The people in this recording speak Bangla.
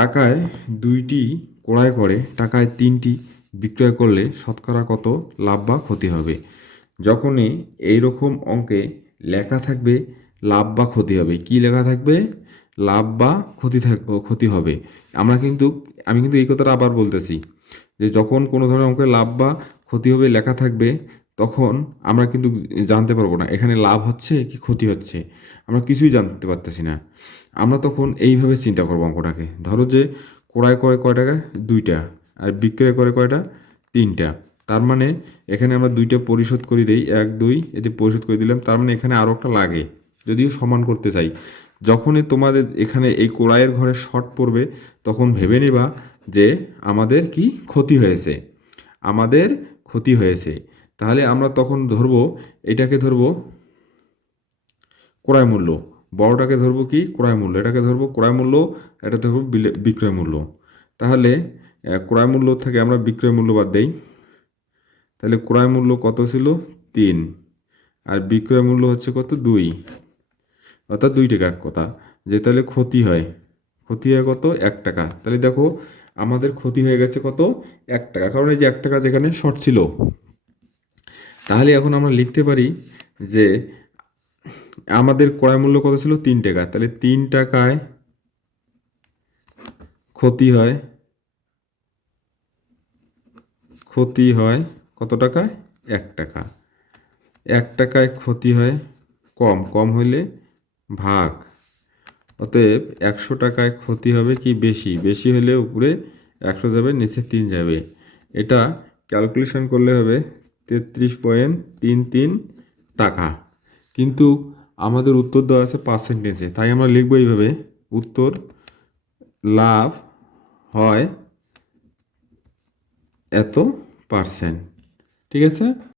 টাকায় দুইটি ক্রয় করে, টাকায় তিনটি বিক্রয় করলে শতকরা কত লাভ বা ক্ষতি হবে? যখনই এই রকম অঙ্কে লেখা থাকবে, লাভ বা ক্ষতি হবে। কি লেখা থাকবে? লাভ বা ক্ষতি থাক, ক্ষতি হবে। আমরা কিন্তু, আমি কিন্তু এই কথাটা আবার বলতেছি যে যখন কোনো ধরনের অঙ্কে লাভ বা ক্ষতি হবে লেখা থাকবে তখন আমরা কিন্তু জানতে পারব না, এখানে লাভ হচ্ছে কি ক্ষতি হচ্ছে? আমরা কিছুই জানতে পারতেছি না। আমরা তখন এইভাবে চিন্তা করব অঙ্কটাকে। ধরো যে ক্রয় করে কয় টাকা দুইটা। আর বিক্রয় করে কয়টা? তিনটা। তার মানে এখানে আমরা দুইটা পরিশোধ করে দিই, এক, দুই এটি পরিশোধ করে দিলাম, তার মানে এখানে আরও একটা লাগে। যদিও সমান করতে চাই। যখনই তোমাদের এখানে এই কোড়াইয়ের ঘরে শর্ট পড়বে, তখন ভেবে নেবা যে আমাদের কি ক্ষতি হয়েছে। আমাদের ক্ষতি হয়েছে। তাহলে আমরা তখন ধরবো, এটাকে ধরবো ক্রয় মূল্য। বড়টাকে ধরবো কি? ক্রয় মূল্য। এটাকে ধরবো ক্রয় মূল্য, এটা ধরবো বিক্রয় মূল্য। তাহলে ক্রয় মূল্য থেকে আমরা বিক্রয় মূল্য বাদ দেই। তাহলে ক্রয় মূল্য কত ছিল? তিন। আর বিক্রয় মূল্য হচ্ছে কত? দুই। অর্থাৎ দুই টাকা কথা। যে তাহলে ক্ষতি হয়। ক্ষতি হয় কত? এক টাকা। তাহলে দেখো, আমাদের ক্ষতি হয়ে গেছে কত? এক টাকা। কারণ এই যে এক টাকা যেখানে শর্ট ছিল তাহলে এখন আমরা লিখতে পারি যে আমাদের ক্রয় মূল্য কত ছিল? তিন টাকা। তাহলে তিন টাকায় ক্ষতি হয় ক্ষতি হয় কত টাকায়? এক টাকা। এক টাকায় ক্ষতি হয় কম। কম হইলে ভাগ। অতএব একশো টাকায় ক্ষতি হবে কি বেশি? বেশি হলে উপরে একশো যাবে, নিচে তিন যাবে। এটা ক্যালকুলেশন করলে হবে তেত্রিশ পয়েন্ট তিন তিন টাকা। কিন্তু আমাদের উত্তর দেওয়া আছে পার্সেন্টেজে তাই আমরা লিখব এইভাবে, উত্তর লাভ হয় এত পার্সেন্ট ঠিক আছে?